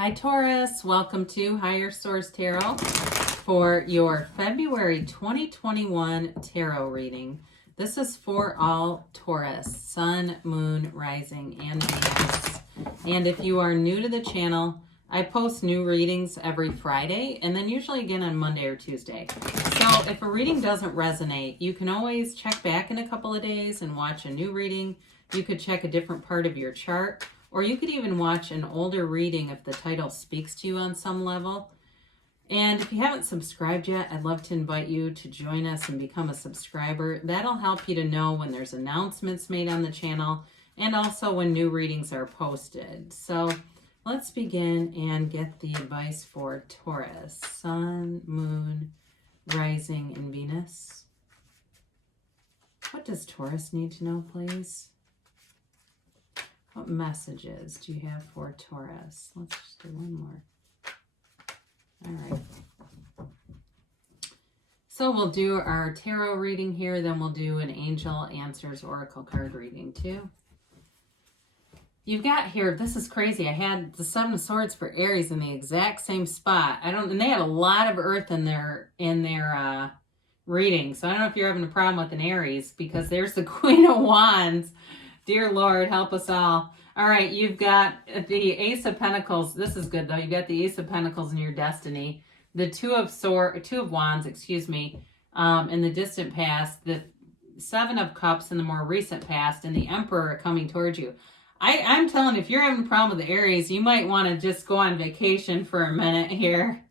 Hi Taurus, welcome to Higher Source Tarot for your February 2021 tarot reading. This is for all Taurus, Sun, Moon, Rising, and Venus. And if you are new to the channel, I post new readings every Friday and then usually again on Monday or Tuesday. So if a reading doesn't resonate, you can always check back in a couple of days and watch a new reading. You could check a different part of your chart. Or you could even watch an older reading if the title speaks to you on some level. And if you haven't subscribed yet, I'd love to invite you to join us and become a subscriber. That'll help you to know when there's announcements made on the channel and also when new readings are posted. So let's begin and get the advice for Taurus, Sun, Moon, Rising, and Venus. What does Taurus need to know, please? What messages do you have for Taurus? Let's just do one more. All right. So we'll do our tarot reading here, then we'll do an Angel Answers Oracle card reading too. You've got here, this is crazy. I had the Seven of Swords for Aries in the exact same spot. And they had a lot of earth in their reading. So I don't know if you're having a problem with an Aries because there's the Queen of Wands. Dear Lord, help us all. All right, you've got the Ace of Pentacles. This is good, though. You've got the Ace of Pentacles in your destiny. The Two of Wands, in the distant past. The Seven of Cups in the more recent past. And the Emperor coming towards you. I'm telling you, if you're having a problem with the Aries, you might want to just go on vacation for a minute here.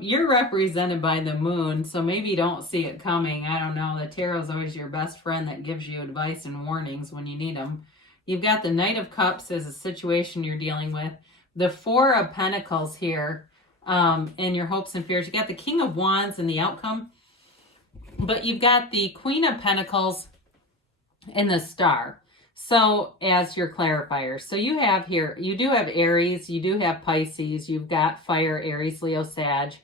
You're represented by the moon, so maybe you don't see it coming. I don't know. The tarot is always your best friend that gives you advice and warnings when you need them. You've got the Knight of Cups as a situation you're dealing with. The Four of Pentacles here in your hopes and fears. You got the King of Wands and the outcome. But you've got the Queen of Pentacles and the Star. So as your clarifier, so you have here, you do have Aries, you do have Pisces, you've got fire, Aries, Leo, Sag,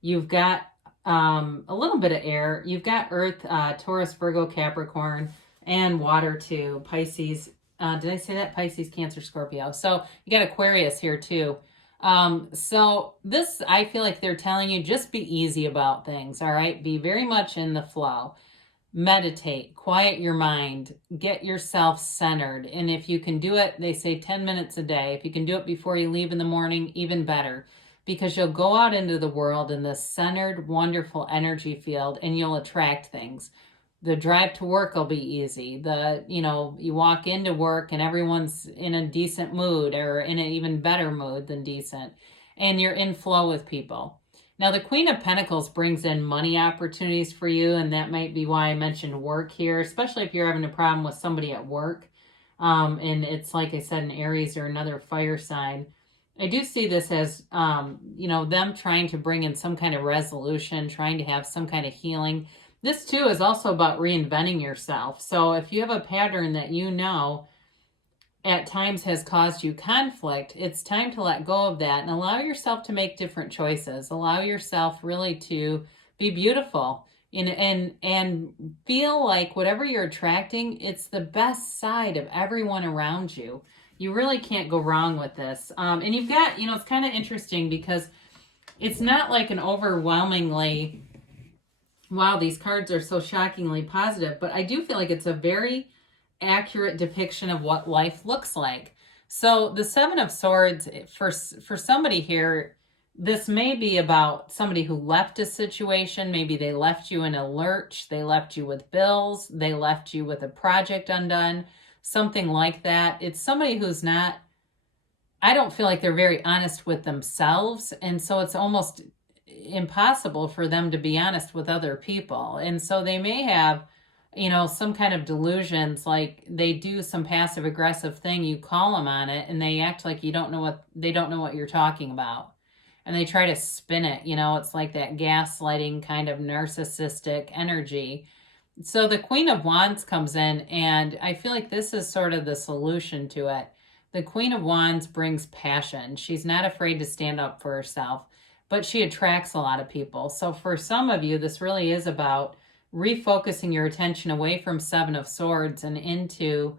you've got a little bit of air, you've got Earth, Taurus, Virgo, Capricorn, and water too, Pisces. Did I say that? Pisces, Cancer, Scorpio. So you got Aquarius here too. So this, I feel like they're telling you, just be easy about things, all right? Be very much in the flow. Meditate, quiet your mind, get yourself centered. And if you can do it, they say 10 minutes a day. If you can do it before you leave in the morning, even better, because you'll go out into the world in this centered, wonderful energy field and you'll attract things. The drive to work will be easy. You walk into work and everyone's in a decent mood or in an even better mood than decent. And you're in flow with people. Now, the Queen of Pentacles brings in money opportunities for you, and that might be why I mentioned work here, especially if you're having a problem with somebody at work. And it's, like I said, an Aries or another fire sign. I do see this as, them trying to bring in some kind of resolution, trying to have some kind of healing. This, too, is also about reinventing yourself. So if you have a pattern that you know at times has caused you conflict, it's time to let go of that and allow yourself to make different choices. Allow yourself really to be beautiful and feel like whatever you're attracting, it's the best side of everyone around you. You really can't go wrong with this. And you've got, it's kind of interesting because it's not like an overwhelmingly, wow, these cards are so shockingly positive, but I do feel like it's a very accurate depiction of what life looks like. So the Seven of Swords, for somebody here, this may be about somebody who left a situation. Maybe they left you in a lurch. They left you with bills. They left you with a project undone. Something like that. It's somebody who's not, I don't feel like they're very honest with themselves. And so it's almost impossible for them to be honest with other people. And so they may have some kind of delusions, like they do some passive aggressive thing, you call them on it and they act like they don't know what you're talking about. And they try to spin it, it's like that gaslighting kind of narcissistic energy. So the Queen of Wands comes in and I feel like this is sort of the solution to it. The Queen of Wands brings passion. She's not afraid to stand up for herself, but she attracts a lot of people. So for some of you, this really is about refocusing your attention away from Seven of Swords and into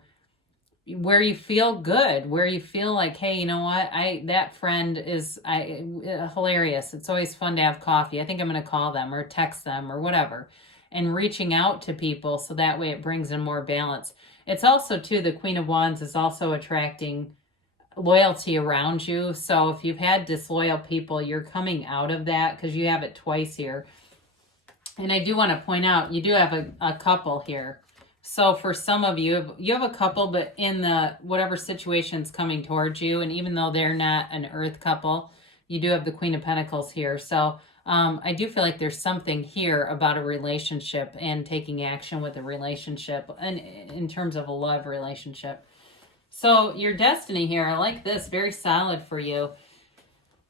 where you feel good, where you feel like, hey, you know what, that friend is hilarious. It's always fun to have coffee. I think I'm going to call them or text them or whatever, and reaching out to people so that way it brings in more balance. It's also too, the Queen of Wands is also attracting loyalty around you. So if you've had disloyal people, you're coming out of that because you have it twice here. And I do want to point out, you do have a couple here. So for some of you, you have a couple, but in the whatever situation's coming towards you, and even though they're not an earth couple, you do have the Queen of Pentacles here. So I do feel like there's something here about a relationship and taking action with a relationship, and in terms of a love relationship. So your destiny here, I like this, very solid for you.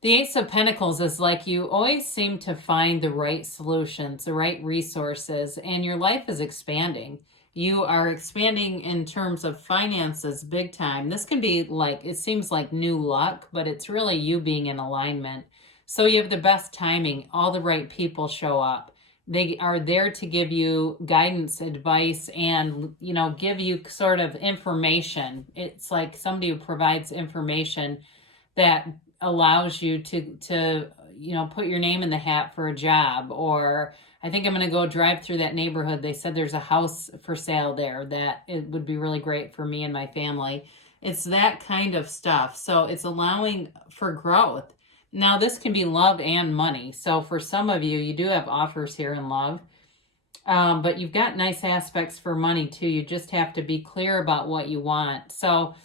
The Ace of Pentacles is like you always seem to find the right solutions, the right resources, and your life is expanding. You are expanding in terms of finances big time. This can be like, it seems like new luck, but it's really you being in alignment. So you have the best timing. All the right people show up. They are there to give you guidance, advice, and, you know, give you sort of information. It's like somebody who provides information that allows you to you know, put your name in the hat for a job. Or I think I'm going to go drive through that neighborhood. They said there's a house for sale there that it would be really great for me and my family. It's that kind of stuff. So it's allowing for growth. Now this can be love and money. So for some of you, you do have offers here in love. But you've got nice aspects for money too. You just have to be clear about what you want. So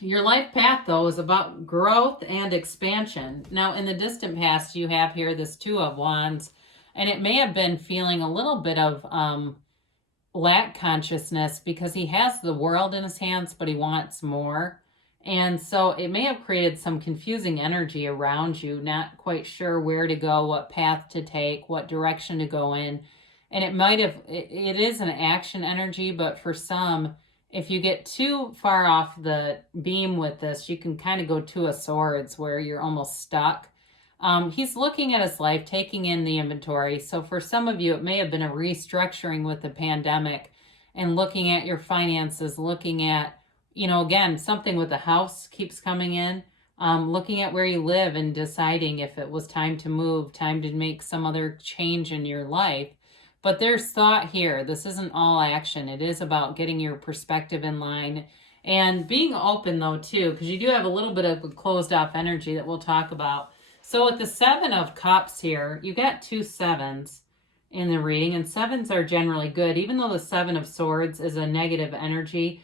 your life path, though, is about growth and expansion. Now, in the distant past, you have here this Two of Wands, and it may have been feeling a little bit of lack consciousness because he has the world in his hands, but he wants more. And so it may have created some confusing energy around you, not quite sure where to go, what path to take, what direction to go in. And it might have, it is an action energy, but for some, if you get too far off the beam with this, you can kind of go Two of Swords where you're almost stuck. He's looking at his life, taking in the inventory. So for some of you, it may have been a restructuring with the pandemic and looking at your finances, looking at, you know, again, something with the house keeps coming in, looking at where you live and deciding if it was time to move, time to make some other change in your life. But there's thought here. This isn't all action. It is about getting your perspective in line and being open, though, too, because you do have a little bit of a closed off energy that we'll talk about. So with the Seven of Cups here, you got two sevens in the reading, and sevens are generally good. Even though the Seven of Swords is a negative energy,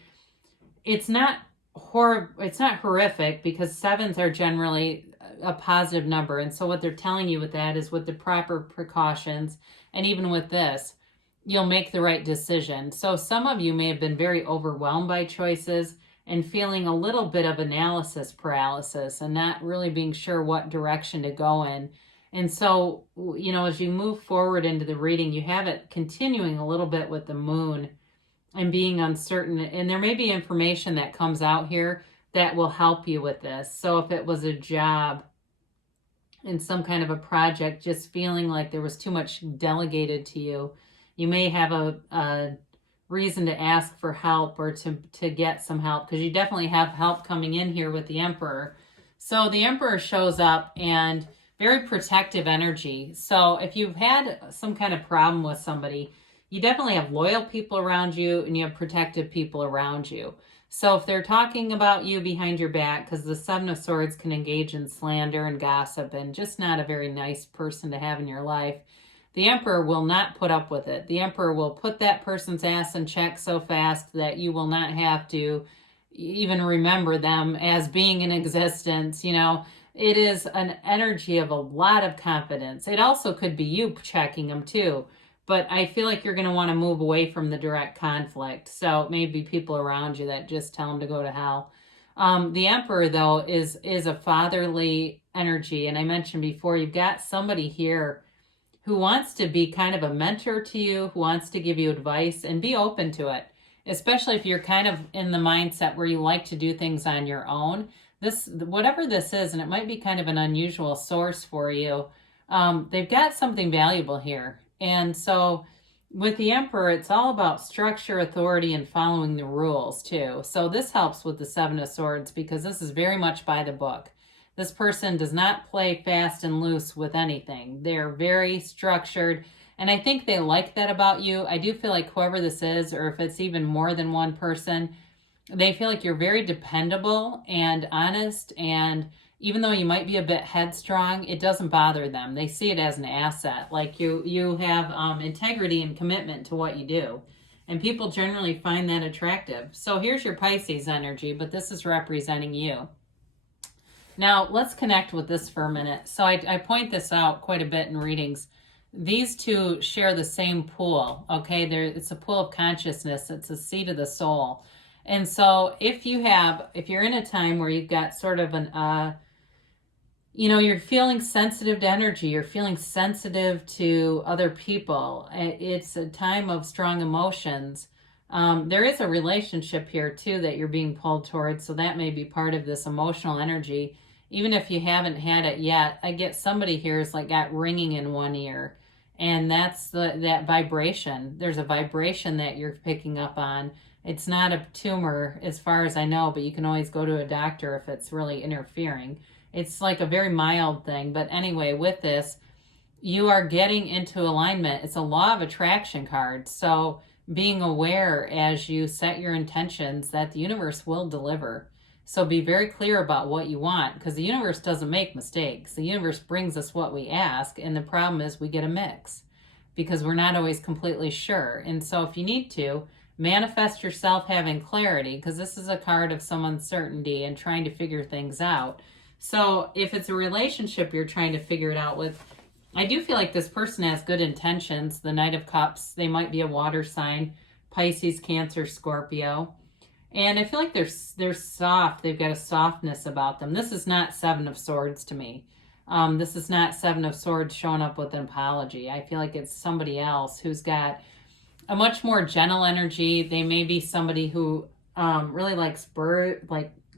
it's not horrific because sevens are generally a positive number. And so what they're telling you with that is with the proper precautions, and even with this, you'll make the right decision. So some of you may have been very overwhelmed by choices and feeling a little bit of analysis paralysis and not really being sure what direction to go in. And so, you know, as you move forward into the reading, you have it continuing a little bit with the moon and being uncertain. And there may be information that comes out here that will help you with this. So if it was a job in some kind of a project, just feeling like there was too much delegated to you, you may have a reason to ask for help or to get some help, because you definitely have help coming in here with the Emperor. So the Emperor shows up and very protective energy. So if you've had some kind of problem with somebody, you definitely have loyal people around you and you have protective people around you. So if they're talking about you behind your back, because the Seven of Swords can engage in slander and gossip and just not a very nice person to have in your life, the Emperor will not put up with it. The Emperor will put that person's ass in check so fast that you will not have to even remember them as being in existence. You know, it is an energy of a lot of confidence. It also could be you checking them too. But I feel like you're going to want to move away from the direct conflict. So it may be people around you that just tell them to go to hell. The Emperor, though, is a fatherly energy. And I mentioned before, you've got somebody here who wants to be kind of a mentor to you, who wants to give you advice, and be open to it. Especially if you're kind of in the mindset where you like to do things on your own. This, whatever this is, and it might be kind of an unusual source for you, they've got something valuable here. And so, with the Emperor, it's all about structure, authority, and following the rules too. So this helps with the Seven of Swords because this is very much by the book. This person does not play fast and loose with anything. They're very structured, and I think they like that about you. I do feel like whoever this is, or if it's even more than one person, they feel like you're very dependable and honest, and even though you might be a bit headstrong, it doesn't bother them. They see it as an asset. Like you have integrity and commitment to what you do. And people generally find that attractive. So here's your Pisces energy, but this is representing you. Now, let's connect with this for a minute. So I point this out quite a bit in readings. These two share the same pool, okay? It's a pool of consciousness. It's a seat of the soul. And so if you're in a time where you've got sort of an, you're feeling sensitive to energy, you're feeling sensitive to other people, it's a time of strong emotions. There is a relationship here too that you're being pulled towards, so that may be part of this emotional energy. Even if you haven't had it yet, I get somebody here is like got ringing in one ear, and that's that vibration. There's a vibration that you're picking up on. It's not a tumor as far as I know, but you can always go to a doctor if it's really interfering. It's like a very mild thing. But anyway, with this, you are getting into alignment. It's a law of attraction card. So being aware as you set your intentions that the universe will deliver. So be very clear about what you want, because the universe doesn't make mistakes. The universe brings us what we ask, and the problem is we get a mix because we're not always completely sure. And so if you need to, manifest yourself having clarity, because this is a card of some uncertainty and trying to figure things out. So if it's a relationship you're trying to figure it out with, I do feel like this person has good intentions. The Knight of Cups, they might be a water sign, Pisces, Cancer, Scorpio. And I feel like they're soft. They've got a softness about them. This is not Seven of Swords to me. This is not Seven of Swords showing up with an apology. I feel like it's somebody else who's got a much more gentle energy. They may be somebody who really likes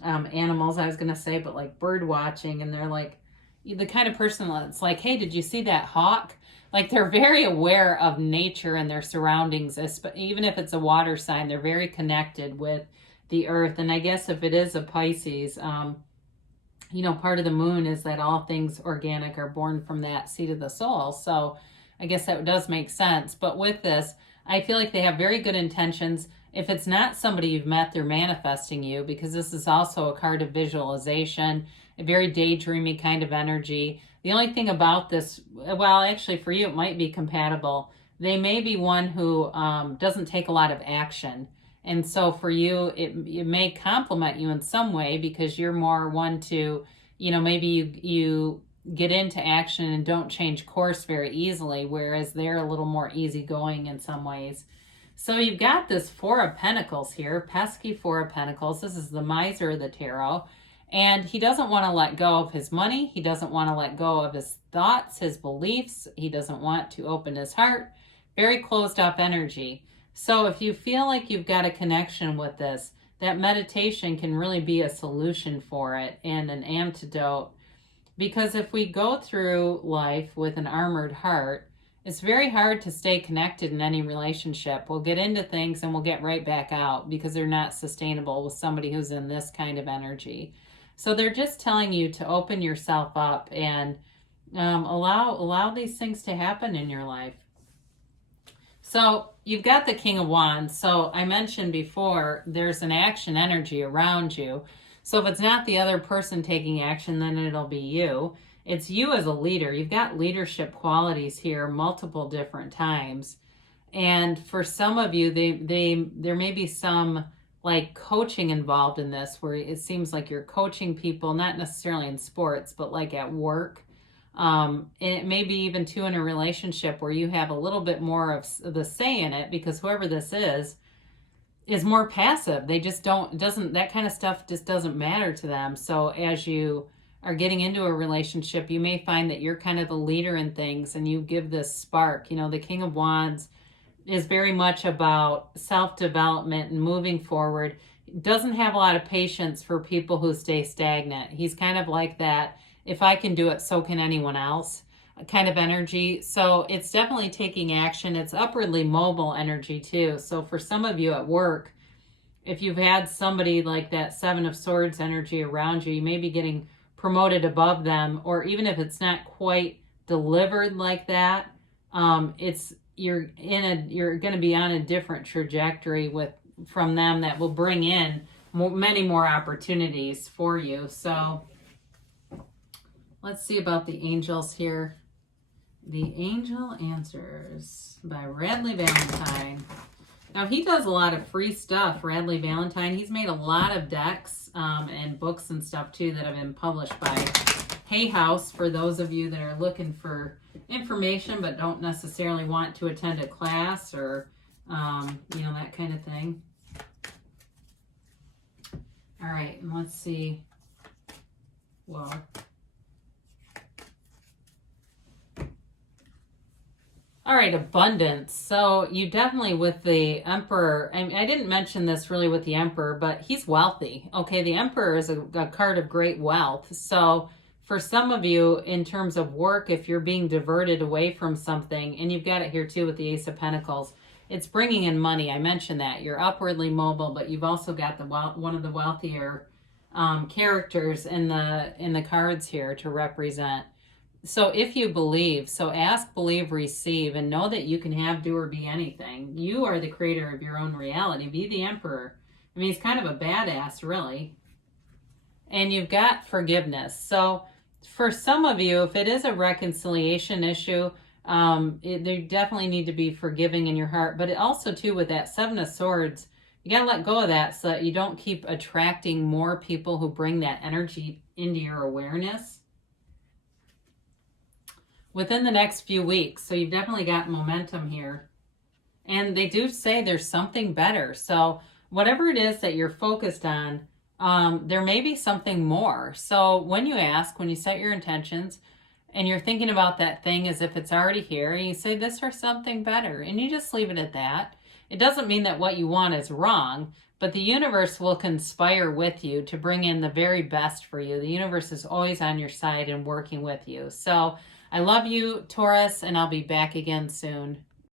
animals, I was going to say, but like bird watching. And they're like the kind of person that's like, hey, did you see that hawk? Like they're very aware of nature and their surroundings. Even if it's a water sign, they're very connected with the earth. And I guess if it is a Pisces, part of the moon is that all things organic are born from that seat of the soul. So I guess that does make sense. But with this, I feel like they have very good intentions. If it's not somebody you've met, they're manifesting you, because this is also a card of visualization, a very daydreamy kind of energy. The only thing about this, well, actually for you, it might be compatible. They may be one who doesn't take a lot of action. And so for you, it may complement you in some way, because you're more one to, maybe you get into action and don't change course very easily, whereas they're a little more easygoing in some ways. So you've got this Four of Pentacles here, pesky Four of Pentacles. This is the miser of the tarot. And he doesn't want to let go of his money. He doesn't want to let go of his thoughts, his beliefs. He doesn't want to open his heart. Very closed up energy. So if you feel like you've got a connection with this, that meditation can really be a solution for it and an antidote. Because if we go through life with an armored heart, it's very hard to stay connected in any relationship. We'll get into things and we'll get right back out because they're not sustainable with somebody who's in this kind of energy. So they're just telling you to open yourself up and allow these things to happen in your life. So you've got the King of Wands. So I mentioned before, there's an action energy around you. So if it's not the other person taking action, then it'll be you. It's you as a leader. You've got leadership qualities here multiple different times. And for some of you, there may be some like coaching involved in this, where it seems like you're coaching people, not necessarily in sports, but like at work. And it may be even too in a relationship where you have a little bit more of the say in it, because whoever this is more passive. They just that kind of stuff just doesn't matter to them. So as you are getting into a relationship, you may find that you're kind of the leader in things and you give this spark. The King of Wands is very much about self-development and moving forward. Doesn't have a lot of patience for people who stay stagnant. He's kind of like that. If I can do it, so can anyone else. kind of energy. So it's definitely taking action. It's upwardly mobile energy too. So for some of you at work, if you've had somebody like that Seven of Swords energy around you, you may be getting promoted above them, or even if it's not quite delivered like that, you're going to be on a different trajectory from them that will bring in many more opportunities for you. So let's see about the angels here. The Angel Answers by Radley Valentine. Now, he does a lot of free stuff, Radley Valentine. He's made a lot of decks and books and stuff, too, that have been published by Hay House for those of you that are looking for information but don't necessarily want to attend a class or, that kind of thing. All right, and let's see. Well, all right, abundance. So you definitely, with the Emperor, I didn't mention this really with the Emperor, but he's wealthy. Okay, the Emperor is a card of great wealth. So for some of you, in terms of work, if you're being diverted away from something, and you've got it here too with the Ace of Pentacles, it's bringing in money. I mentioned that. You're upwardly mobile, but you've also got one of the wealthier characters in the cards here to represent. So if you believe, so ask, believe, receive, and know that you can have, do, or be anything. You are the creator of your own reality. Be the Emperor. I mean, he's kind of a badass, really. And you've got forgiveness. So for some of you, if it is a reconciliation issue, they definitely need to be forgiving in your heart. But it also, too, with that Seven of Swords, you got to let go of that so that you don't keep attracting more people who bring that energy into your awareness within the next few weeks. So you've definitely got momentum here. And they do say there's something better. So whatever it is that you're focused on, there may be something more. So when you ask, when you set your intentions, and you're thinking about that thing as if it's already here, and you say this or something better, and you just leave it at that. It doesn't mean that what you want is wrong, but the universe will conspire with you to bring in the very best for you. The universe is always on your side and working with you. So I love you, Taurus, and I'll be back again soon.